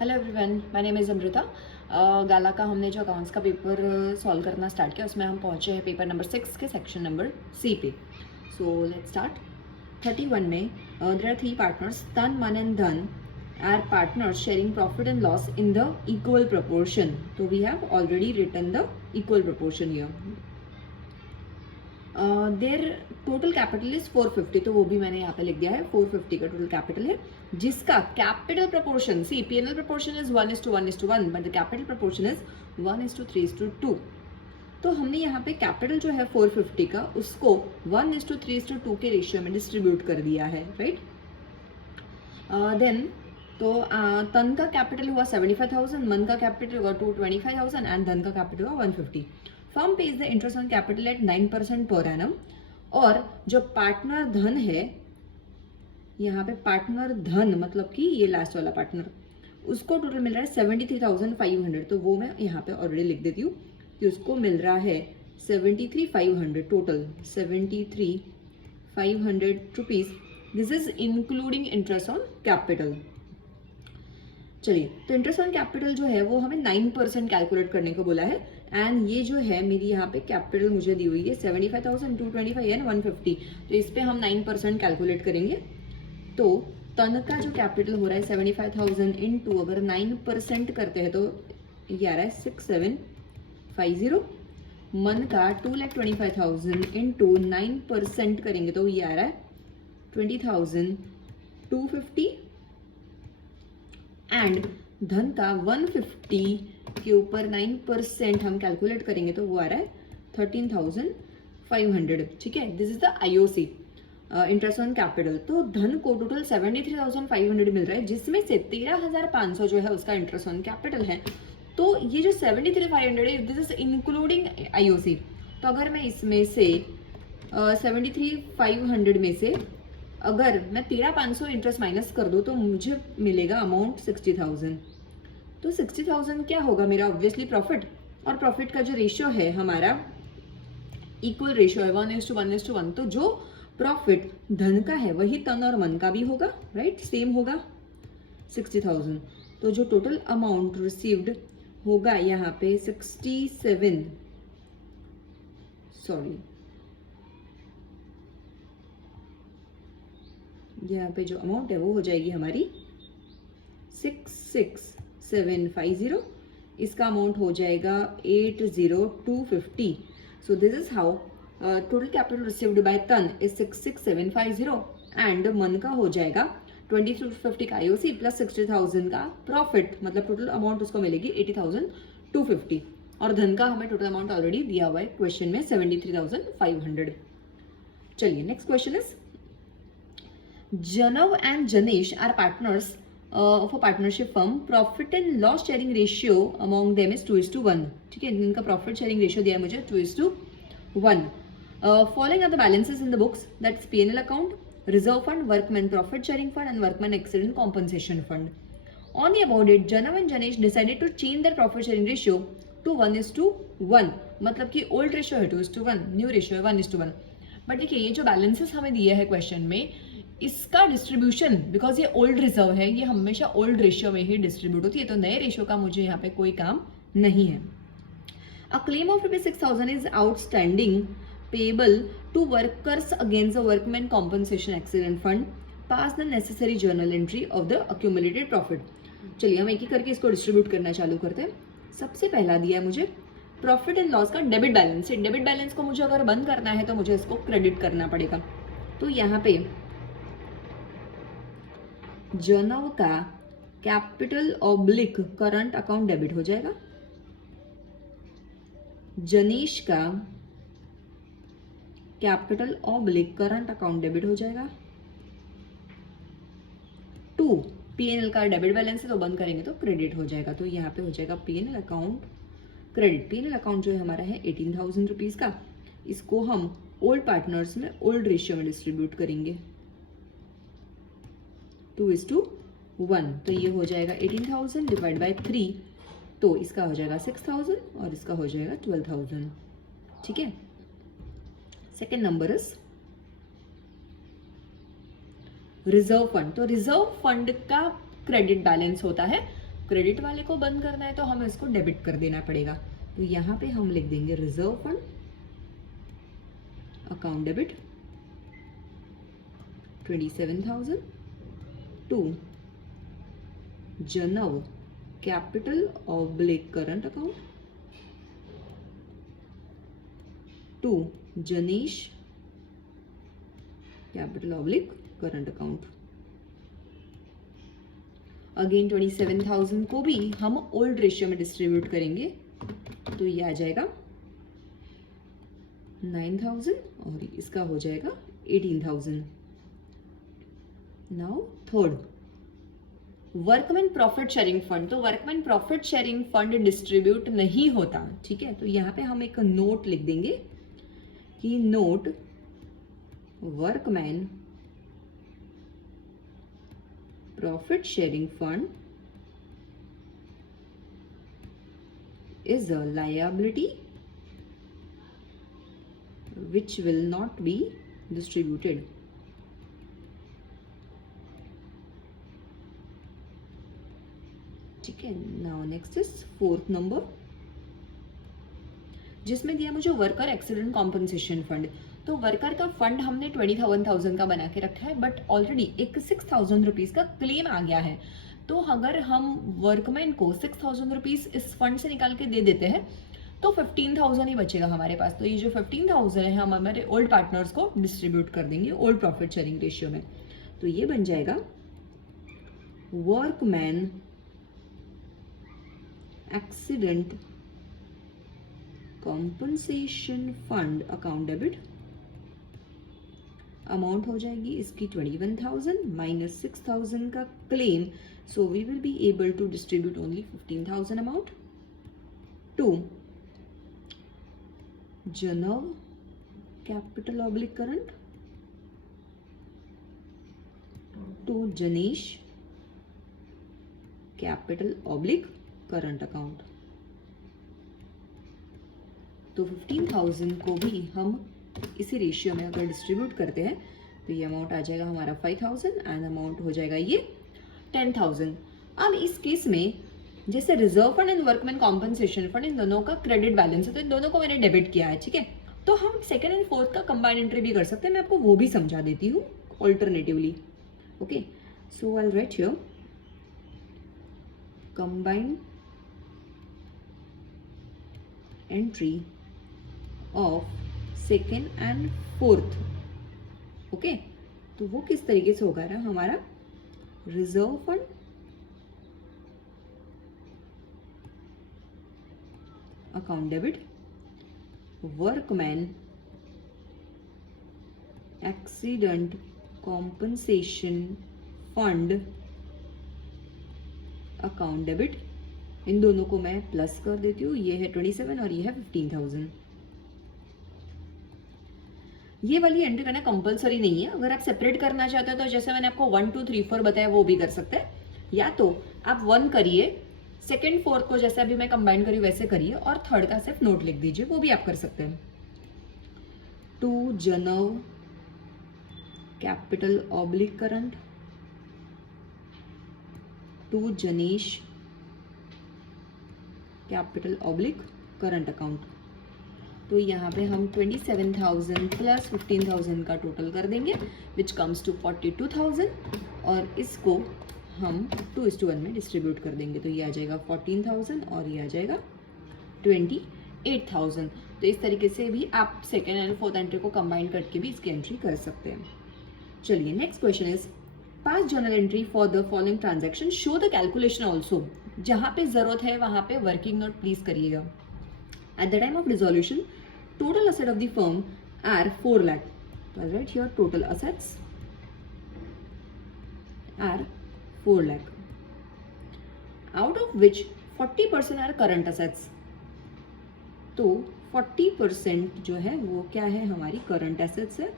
Hello everyone, my name is Amrita. Gala का हमने जो अकाउंट्स का पेपर सॉल्व करना स्टार्ट किया उसमें हम पहुंचे हैं पेपर नंबर 6 के सेक्शन नंबर सी पे। So let's start. 31 में देयर आर 3 पार्टनर्स, तन, मन एंड धन are partners sharing profit and loss in the equal proportion. तो we have already written the equal proportion here. Their total capital is 450, तो वो भी मैंने यहाँ पे लिख दिया है। 450 का टोटल कैपिटल है, जिसका capital proportion, see PNL proportion is 1:1:1, but the capital proportion is 1:3:2। तो हमने यहाँ पे कैपिटल जो है 450 का, उसको 1:3:2 के रेशियो में डिस्ट्रीब्यूट कर दिया है, राइट। देन तो तन का कैपिटल हुआ 75,000, मन का कैपिटल हुआ 225,000 एंड धन का कैपिटल हुआ 150। Firm page the interest on capital eight 9% per annum. और जो पार्टनर धन है, यहाँ पे पार्टनर धन मतलब कि ये लास्ट वाला पार्टनर, उसको टोटल मिल रहा है 73,500। तो वो मैं यहाँ पे ऑलरेडी लिख देती हूँ कि उसको मिल रहा है 73,500, total 73,500 rupees. This is including interest on capital. चलिए, तो इंटरेस्ट ऑन कैपिटल जो है वो हमें 9% कैलकुलेट करने को बोला है। एंड ये जो है मेरी यहाँ पे कैपिटल मुझे दी हुई है 75,000, 225 एंड 150। तो इस पे हम 9% कैलकुलेट करेंगे। तो तन का जो कैपिटल हो रहा है 75,000 इंटू अगर 9% करते हैं तो ये आ रहा है 6750। मन का 2,25,000 इंटू 9% करेंगे तो ये आ रहा है 20,250। एंड धन का 150 के ऊपर 9% हम कैलकुलेट करेंगे तो वो आ रहा है 13,500। ठीक है, this is the IOC, interest on capital. तो धन को टोटल 73,500 मिल रहा है, जिसमें से 13,500 जो है उसका इंटरेस्ट ऑन कैपिटल है। तो ये जो 73,500 है, दिस इज इंक्लूडिंग आईओसी। तो अगर मैं इसमें से 73,500 में से अगर मैं 13,500 इंटरेस्ट माइनस कर दूं तो मुझे मिलेगा अमाउंट 60,000। तो 60,000 क्या होगा मेरा? Obviously profit. और प्रॉफिट का जो रेशियो है हमारा इक्वल रेशियो है 1:1:1। तो जो प्रॉफिट धन का है वही तन और मन का भी होगा, राइट, सेम होगा 60,000। तो जो टोटल अमाउंट रिसीव्ड होगा यहाँ पे 67, सॉरी, यहाँ पे जो अमाउंट है वो हो जाएगी हमारी 66,750। इसका अमाउंट हो जाएगा 80,250। So this is how total capital received by तन इज 66,750 एंड मन का हो जाएगा 20,250 का आईओसी प्लस 60,000 का प्रॉफिट, मतलब टोटल अमाउंट उसको मिलेगी 80,250। और धन का हमें टोटल अमाउंट ऑलरेडी दिया हुआ है क्वेश्चन में 73,500। चलिए, next question is Janav and Janesh are partners of a partnership firm. Profit and loss sharing ratio among them is 2:1. ठीक है, इनका प्रॉफिट शेयरिंग रेशियो दिया है मुझे 2:1. Following are the balances in the books, that's P&L account, reserve fund, workman profit sharing fund and workman accident compensation fund. On the above date, Janav and Janesh decided to change their profit sharing ratio to 1:1. मतलब कि old ratio है 2:1, new ratio है 1:1. But देखिए, ये जो balances हमें दिए हैं क्वेश्चन में, इसका डिस्ट्रीब्यूशन, बिकॉज ये ओल्ड रिजर्व है, ये हमेशा ओल्ड रेशियो में ही डिस्ट्रीब्यूट होती है। तो नए रेशियो का मुझे यहाँ पे कोई काम नहीं है। A claim of ₹6,000 is outstanding payable to workers against the workman compensation accident fund. Pass the necessary journal entry of the accumulated profit. चलिए, हम एक ही करके इसको डिस्ट्रीब्यूट करना चालू करते हैं। सबसे पहला दिया है मुझे प्रॉफिट एंड लॉस का डेबिट बैलेंस। डेबिट बैलेंस को मुझे अगर बंद करना है तो मुझे इसको क्रेडिट करना पड़ेगा। तो यहाँ पे जनव का capital oblique current account debit हो जाएगा, जनीश का capital oblique current account debit हो जाएगा। 2 पीएनएल का डेबिट बैलेंस है तो बंद करेंगे तो क्रेडिट हो जाएगा। तो यहाँ पे हो जाएगा PNL account credit. PNL account जो है हमारा है 18,000 रुपीज का, इसको हम ओल्ड पार्टनर्स में ओल्ड रेशियो में डिस्ट्रीब्यूट करेंगे 2:1। तो ये हो जाएगा 18,000 डिवाइड बाय 3, तो इसका हो जाएगा 6,000 और इसका हो जाएगा 12,000। ठीक है, second number is reserve fund. तो रिजर्व फंड का क्रेडिट बैलेंस होता है क्रेडिट वाले को बंद करना है तो हमें इसको डेबिट कर देना पड़ेगा। तो यहाँ पे हम लिख देंगे reserve fund account debit 27,000 to जनव capital oblique current account to जनीश capital oblique current account. Again 27,000 को भी हम ओल्ड रेशियो में डिस्ट्रीब्यूट करेंगे, तो ये आ जाएगा 9,000 और इसका हो जाएगा 18,000। Now third, workman profit sharing fund. तो workman profit sharing fund distribute नहीं होता, ठीक है। तो यहाँ पे हम एक नोट लिख देंगे कि note workman profit sharing fund is a liability which will not be distributed. ठीक है। Now next is fourth number, जिसमें दिया मुझे वर्कर एक्सीडेंट कॉम्पनसेशन फंड। तो वर्कर का फंड हमने 27,000 का बना के रखा है, बट ऑलरेडी एक 6,000 रुपीज का क्लेम आ गया है। तो अगर हम वर्कमैन को 6,000 रुपीज इस फंड से निकाल के दे देते हैं तो 15,000 ही बचेगा हमारे पास। तो ये जो 15,000 है हम हमारे ओल्ड पार्टनर्स को डिस्ट्रीब्यूट कर देंगे ओल्ड प्रॉफिट शेयरिंग रेशियो में। तो ये बन जाएगा workman accident compensation fund account debit. Amount हो जाएगी इसकी 21,000 माइनस 6,000 का claim, so we will be able to distribute only 15,000 amount to Janav capital oblique current to Janish capital oblique current account। तो 15,000 को भी हम इसी रेशियो में अगर डिस्ट्रीब्यूट करते हैं तो ये अमाउंट आ जाएगा हमारा 5,000 एंड अमाउंट हो जाएगा ये 10,000। अब इस केस में जैसे reserve fund and workman compensation fund, इन दोनों का क्रेडिट बैलेंस है, तो इन दोनों को मैंने डेबिट किया है, ठीक है। तो हम सेकंड एंड फोर्थ का कंबाइंड एंट्री भी कर सकते हैं, मैं आपको वो भी समझा देती हूँ alternatively. Okay, so I will write here combined entry of second and fourth. Okay, तो वो किस तरीके से होगा ना, हमारा reserve fund account debit workman accident compensation fund account debit. इन दोनों को मैं प्लस कर देती हूँ, ये है 27 और ये है 15,000। ये वाली एंट्री करना कंपलसरी नहीं है, अगर आप सेपरेट करना चाहते हो तो जैसे मैंने आपको 1 2 3 4 बताया वो भी कर सकते हैं, या तो आप 1 करिए, सेकेंड फोर्थ को जैसे अभी मैं कंबाइन करी वैसे करिए, और थर्ड का सिर्फ नोट लिख दीजिए, वो भी आप कर सकते हैं। टू जनव कैपिटल ऑब्लिक करंट टू जनीश कैपिटल ऑब्लिक करंट अकाउंट। तो यहाँ पे हम 27,000 प्लस 15,000 का टोटल कर देंगे विच कम्स टू 42,000, और इसको हम 2:1 में डिस्ट्रीब्यूट कर देंगे। तो ये आ जाएगा 14,000 और ये आ जाएगा 28,000। तो इस तरीके से भी आप सेकेंड एंड फोर्थ एंट्री को कंबाइन करके भी इसकी एंट्री कर सकते हैं। चलिए next question is pass journal entry for the following transaction, show the calculation also. जहाँ पे जरूरत है वहाँ पे वर्किंग नोट प्लीज करिएगा। At the time of dissolution total asset of the firm are 4 lakh. So I'll write here total assets are 4 lakh, out of which 40% are current assets. तो 40% जो है वो क्या है, हमारी current assets है।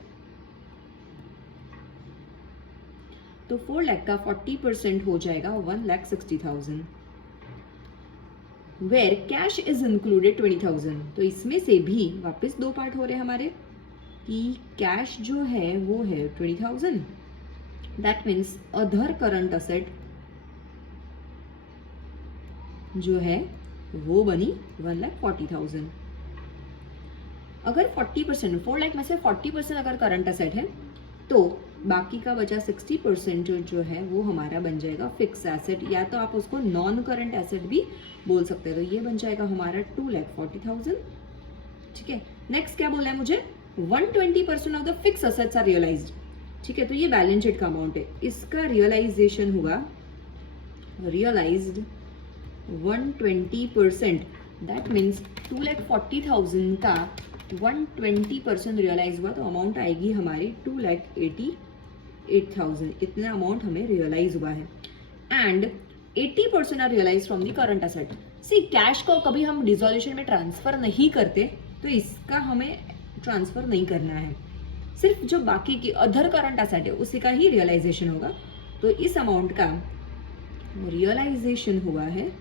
तो 4 लाख का 40% हो जाएगा 1,60,000, वेयर कैश इज इंक्लूडेड 20,000। तो इसमें से भी वापस दो पार्ट हो रहे हैं हमारे कि कैश जो है वो है 20,000, that means other current asset जो है वो बनी 1,40,000। अगर 40%, 4 लाख में से 40% अगर करंट असेट है तो बाकी का बचा 60% जो है वो हमारा बन जाएगा फिक्स एसेट, या तो आप उसको नॉन करंट एसेट भी बोल सकते हैं। तो ये बन जाएगा हमारा 2,40,000। ठीक है, नेक्स्ट क्या बोला है मुझे, 120% of the fix assets are realized. ठीक है, तो ये बैलेंस शीट का अमाउंट है, इसका रियलाइजेशन हुआ, रियलाइज्ड 120%, दैट मीन्स 2,40,000 का 120% रियलाइज हुआ तो अमाउंट आएगी हमारी 2,88,000। इतना अमाउंट हमें रियलाइज हुआ है। And 80% are realize from the current asset. See cash को कभी हम डिसोल्यूशन में ट्रांसफर नहीं करते, तो इसका हमें ट्रांसफर नहीं करना है, सिर्फ जो बाकी की अदर करंट असेट है उसी का ही रियलाइजेशन होगा। तो इस अमाउंट का रियलाइजेशन हुआ है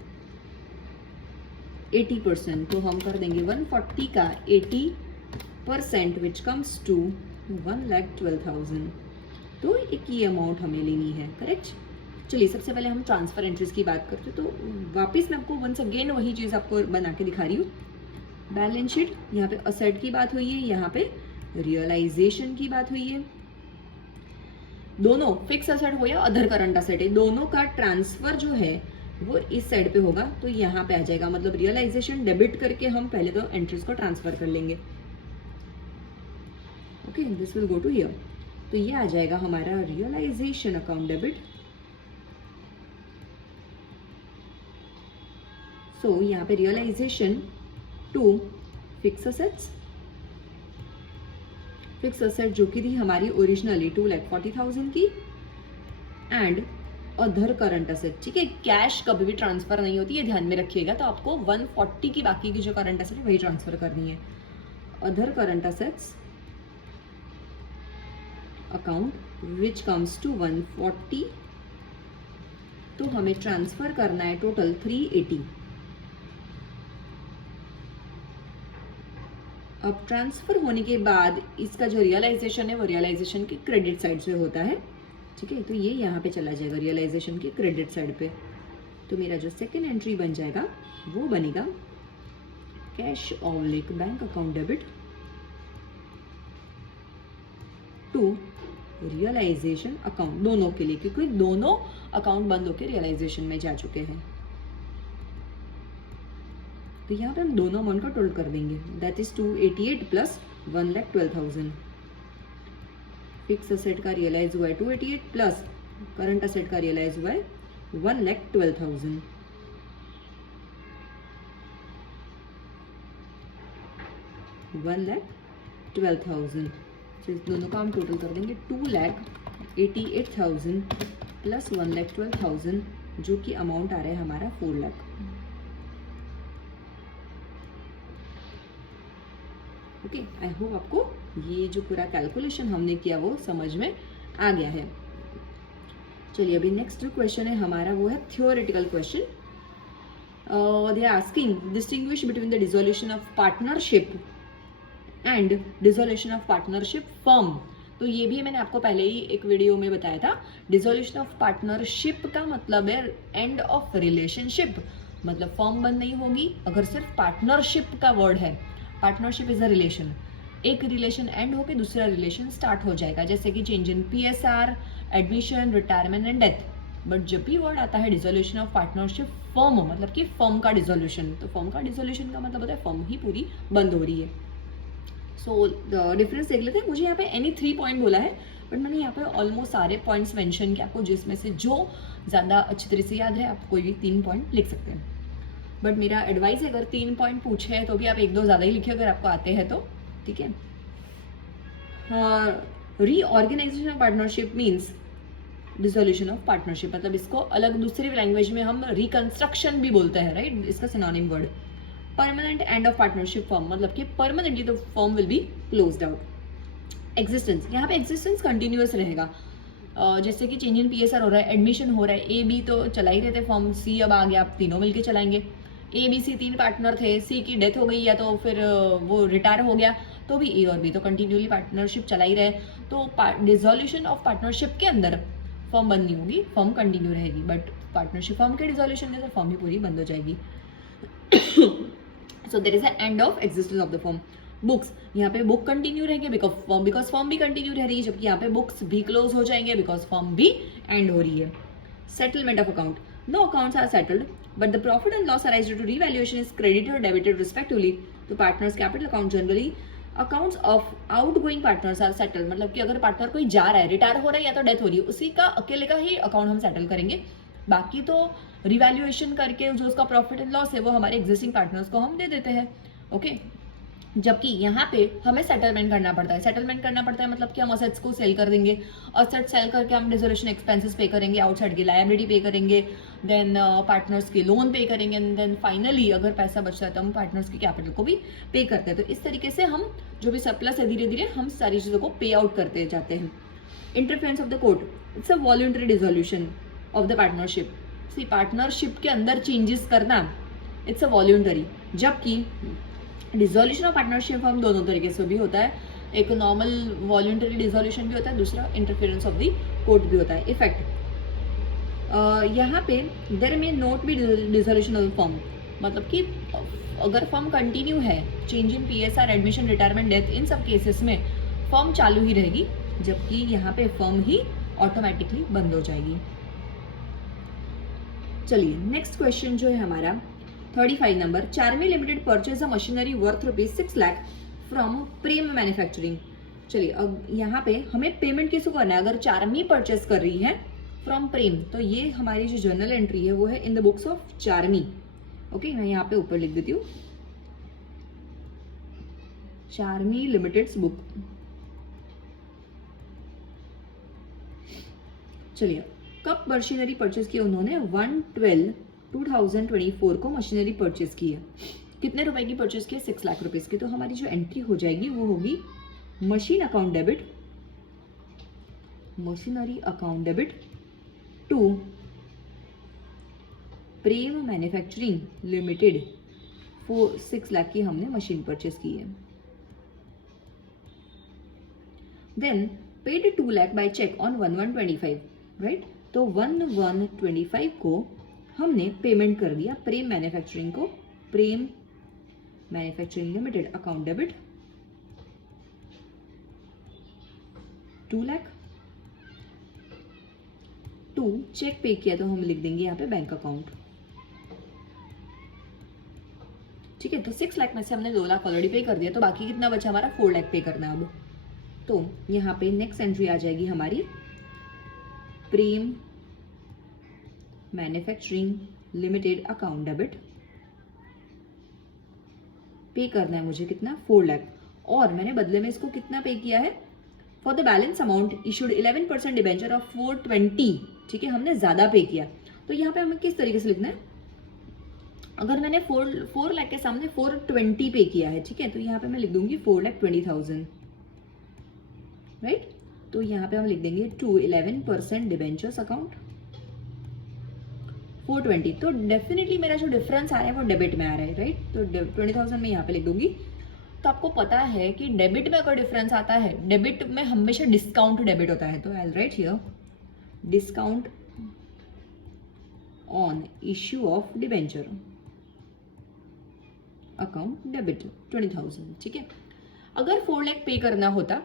80%, तो हम कर देंगे 140 का 80% विच कम्स टू 1,12,000। तो एक ये अमाउंट हमें लेनी है, करेक्ट। चलिए सबसे पहले हम ट्रांसफर एंट्रीज की बात करते हैं। तो वापस मैं आपको वंस अगेन वही चीज़ आपको बना के दिखा रही हूँ। बैलेंस शीट, यहाँ पे असेट की बात हुई है, यहाँ पे रियलाइजेशन की बात हुई है। दोनों फिक्स असेट हो या अदर करंट असेट है, दोनों का ट्रांसफर जो है वो इस साइड पे होगा, तो यहाँ पे आ जाएगा। मतलब रियलाइजेशन डेबिट करके हम पहले तो एंट्रीज को ट्रांसफर कर लेंगे। Okay, this will go to here. तो ये आ जाएगा हमारा रियलाइजेशन अकाउंट डेबिट। सो यहाँ पे realization to fix assets, fix asset जो कि थी हमारी ओरिजिनली 2,40,000 की, एंड अदर करंट असेट। ठीक है, कैश कभी भी ट्रांसफर नहीं होती है, ध्यान में रखिएगा। तो आपको 140 की बाकी की जो करंट असेट है वही ट्रांसफर करनी है। Other current assets account which comes to 140, तो हमें ट्रांसफर करना है टोटल 380। अब ट्रांसफर होने के बाद इसका जो रियलाइजेशन है वो रियलाइजेशन के क्रेडिट साइड से होता है। ठीक है, तो ये यहाँ पे चला जाएगा रियलाइजेशन के क्रेडिट साइड पे। तो मेरा जो सेकेंड एंट्री बन जाएगा वो बनेगा cash oblique bank account debit to realization account, दोनों के लिए, क्योंकि दोनों अकाउंट बंद होकर रियलाइजेशन में जा चुके हैं। तो यहाँ पे हम दोनों अमाउंट का टोटल कर देंगे, that is 288 plus 1,12,000। Fix asset का रियलाइज हुआ है 288 प्लस करंट असेट का रियलाइज हुआ है 1,12,000। तो इस दोनों का हम टोटल कर देंगे 2,88,000 प्लस 1,12,000, जो कि अमाउंट आ रहा है हमारा 4 लाख। ओके, आई होप आपको ये जो पूरा कैलकुलेशन हमने किया वो समझ में आ गया है। चलिए अभी नेक्स्ट जो क्वेश्चन है हमारा वो है theoretical question. They are asking distinguish between the dissolution of partnership and dissolution of partnership firm. तो ये भी मैंने आपको पहले ही एक वीडियो में बताया था। डिसोल्यूशन ऑफ पार्टनरशिप का मतलब है एंड ऑफ रिलेशनशिप, मतलब फर्म बंद नहीं होगी अगर सिर्फ पार्टनरशिप का वर्ड है। पार्टनरशिप इज अ रिलेशन, एक रिलेशन एंड होकर दूसरा रिलेशन स्टार्ट हो जाएगा, जैसे कि change in PSR, admission, retirement and death. But जब भी वर्ड आता है डिसोल्यूशन ऑफ पार्टनरशिप फर्म, मतलब कि फर्म का डिसोल्यूशन, तो फर्म का डिसोल्यूशन का मतलब होता है फर्म ही पूरी बंद हो रही है। सो डिफरेंस देख लेते हैं। मुझे यहाँ पे एनी 3 पॉइंट बोला है, बट मैंने यहाँ पे ऑलमोस्ट सारे पॉइंट्स मेंशन किया आपको, जिसमें से जो ज़्यादा अच्छी तरह से याद है आप कोई भी 3 पॉइंट लिख सकते हैं। बट मेरा एडवाइस है अगर 3 पॉइंट पूछे हैं तो भी आप 1-2 ज़्यादा ही लिखिए अगर आपको आते हैं तो, ठीक है। Reorganization of partnership means dissolution of partnership, मतलब इसको अलग दूसरी लैंग्वेज में हम रिकंस्ट्रक्शन भी बोलते हैं, राइट, इसका synonym word. Permanent end of partnership firm, मतलब कि permanently the firm will be closed out. Existence, यहाँ पे एग्जिस्टेंस कंटिन्यूअस रहेगा, जैसे कि चेंज इन PSR हो रहा है, एडमिशन हो रहा है, A B तो चला ही रहते फॉर्म, C अब आ गया, आप तीनों मिलके चलाएंगे। A B C 3 पार्टनर थे, C की डेथ हो गई या तो फिर वो रिटायर हो गया, तो भी A और B तो कंटिन्यूली पार्टनरशिप चला ही रहे। तो डिसोल्यूशन ऑफ पार्टनरशिप के अंदर फर्म बंद नहीं होगी, फर्म कंटिन्यू रहेगी, बट पार्टनरशिप फर्म के डिसोल्यूशन के साथ फर्म ही पूरी बंद हो जाएगी. So there is a end of existence of the firm. Books, यहाँ पे बुक कंटिन्यू रहेंगे बिकॉज फर्म भी कंटिन्यू रह रही है, जबकि यहाँ पे बुक्स भी क्लोज हो जाएंगे बिकॉज फर्म भी एंड हो रही है. Settlement of account. No accounts are settled but the profit and loss arise due to revaluation is credited और डेबिटेड रिस्पेक्टिवली. तो partners capital account generally accounts of outgoing partners are settled. मतलब कि अगर partner कोई जा रहा है, retire हो रहा है या तो डेथ हो रही है, उसी का अकेले का ही अकाउंट हम सेटल करेंगे. बाकी तो रिवैल्यूएशन करके जो उसका प्रॉफिट एंड लॉस है वो हमारे एग्जिस्टिंग पार्टनर्स को हम दे देते हैं. ओके, जबकि यहाँ पे हमें सेटलमेंट करना पड़ता है. सेटलमेंट करना पड़ता है मतलब कि हम असेट्स को सेल कर देंगे, असेट सेल करके हम डिसोल्यूशन एक्सपेंसेस पे करेंगे, आउटसाइड की लायबिलिटी पे करेंगे, देन पार्टनर्स के लोन पे करेंगे, एंड देन फाइनली अगर पैसा बचता है तो हम पार्टनर्स की कैपिटल को भी पे करते हैं. तो इस तरीके से हम जो भी सरप्लस है धीरे धीरे हम सारी चीज़ों को पे आउट करते जाते हैं. Interference of the court. It's a voluntary dissolution of the partnership. See, partnership के अंदर चेंजेस करना इट्स अ वॉलंटरी, जबकि डिसोल्यूशन ऑफ पार्टनरशिप फर्म दोनों तरीके से भी होता है. एक नॉर्मल वॉलंटरी डिसोल्यूशन भी होता है, दूसरा इंटरफेरेंस ऑफ द कोर्ट भी होता है. इफेक्ट, यहाँ पे there may not be dissolution of firm. मतलब कि अगर फर्म कंटिन्यू है, change in PSR, admission, retirement, death, इन सब केसेस में फर्म चालू ही रहेगी, जबकि यहाँ पे फर्म ही ऑटोमेटिकली बंद हो जाएगी. चलिए नेक्स्ट क्वेश्चन जो है हमारा 35 number. Charmi limited purchase a machinery worth ₹6 lakh from Prem manufacturing. चलिए अब यहाँ पे हमें पेमेंट किसको करना है. अगर चार्मी परचेज कर रही है फ्रॉम प्रेम, तो ये हमारी जो जर्नल एंट्री है वो है in the books of Charmi. Okay, मैं यहाँ पे ऊपर लिख देती हूँ चार्मी लिमिटेड्स बुक. चलिए, कब मशीनरी परचेज की उन्होंने 1/12/2024 को मशीनरी परचेज की है. कितने रुपए की परचेज की है? 6 लाख रुपीज की. तो हमारी जो एंट्री हो जाएगी वो होगी machine account debit, machinery account debit to Prem manufacturing limited. 6 lakh की हमने मशीन परचेज की है. Then paid 2 lakh by cheque on 1/1/25. Right, तो 1/1/25 को हमने पेमेंट कर दिया Prem manufacturing co. Prem manufacturing limited account debit 2 lakh to cheque पे किया तो हम लिख देंगे यहाँ पे बैंक अकाउंट. ठीक है, तो 6 लाख में से हमने 2 लाख ऑलरेडी पे कर दिया, तो बाकी कितना बचा हमारा 4 लाख पे करना है अब. तो यहाँ पे नेक्स्ट एंट्री आ जाएगी हमारी प्रेम मैन्युफैक्चरिंग लिमिटेड अकाउंट डेबिट. पे करना है मुझे कितना 4 लाख, और मैंने बदले में इसको कितना पे किया है. For the balance amount issued 11% debenture of 420. ठीक है, हमने ज्यादा पे किया. तो यहाँ पे हमें किस तरीके से लिखना है. अगर मैंने 4 लाख के सामने 420 पे किया है, ठीक है, तो यहाँ पे मैं लिख दूंगी 4,20,000. राइट, तो यहाँ पे हम लिख देंगे टू 11% डिबेंचर्स अकाउंट 420. तो डेफिनेटली मेरा जो डिफरेंस आ रहा है वो डेबिट में आ रहा है. राइट, तो 20,000 में यहाँ पे लिख दूंगी. तो आपको पता है कि डेबिट में अगर डिफरेंस आता है, डेबिट में हमेशा डिस्काउंट डेबिट होता है. तो आई will write here discount on issue of debenture account debit 20,000. ठीक है, अगर 4 लाख पे करना होता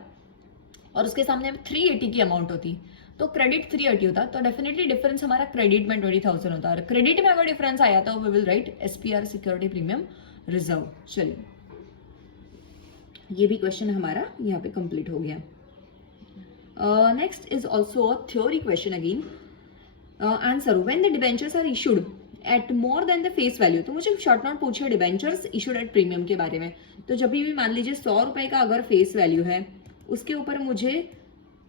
और उसके सामने 380 की अमाउंट होती तो क्रेडिट 380 होता, तो डेफिनेटली डिफरेंस हमारा क्रेडिट में 20,000 होता. और क्रेडिट में अगर डिफरेंस आया तो we will write SPR security premium reserve. चलिए, ये भी क्वेश्चन हमारा यहाँ पे कंप्लीट हो गया. Next is also a theory question again. Answer, when the debentures are issued at more than the face value. तो मुझे शॉर्ट नोट पूछे डिबेंचर्स इशूड एट प्रीमियम के बारे में. तो जब भी मान लीजिए 100 रुपए का अगर फेस वैल्यू है, उसके ऊपर मुझे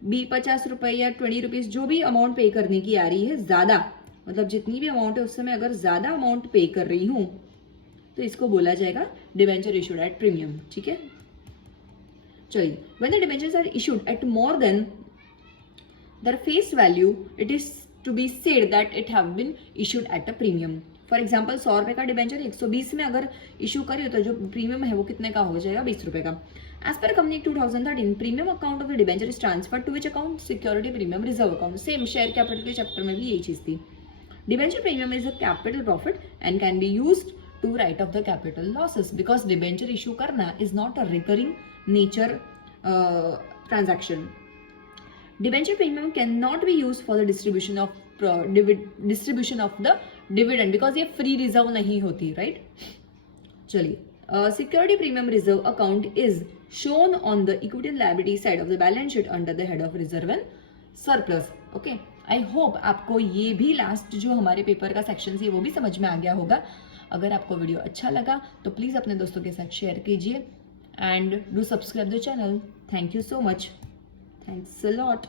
50 रुपए या 20 रुपीज जो भी अमाउंट पे करने की आ रही है ज्यादा, मतलब जितनी भी अमाउंट है उससे मैं अगर ज्यादा अमाउंट पे कर रही हूं तो इसको बोला जाएगा डिबेंचर इशूड एट प्रीमियम. ठीक है, चलिए, when the debentures are issued at more than their face value, it is to be said that it have been issued at a premium. For example 100 रुपए का डिबेंचर 120 में अगर issue करी हो तो जो प्रीमियम है वो कितने का हो जाएगा 20 रुपए का. As per company 2013 premium account of the debenture is transfer to which account security premium reserve account. Same share capital के चैप्टर में भी यही चीज थी. Debenture premium is a capital profit and can be used to write off the capital losses because debenture issue करना is not a recurring nature transaction. Debenture premium cannot be used for the distribution of the dividend because ये free reserve नहीं होती, right? चलिए, security premium reserve account is shown on the equity and liability side of the balance sheet under the head of reserve and surplus. Okay, I hope आपको ये भी last जो हमारे paper का section है वो भी समझ में आ गया होगा. अगर आपको वीडियो अच्छा लगा तो प्लीज़ अपने दोस्तों के साथ शेयर कीजिए and do subscribe the channel. Thank you so much. Thanks a lot.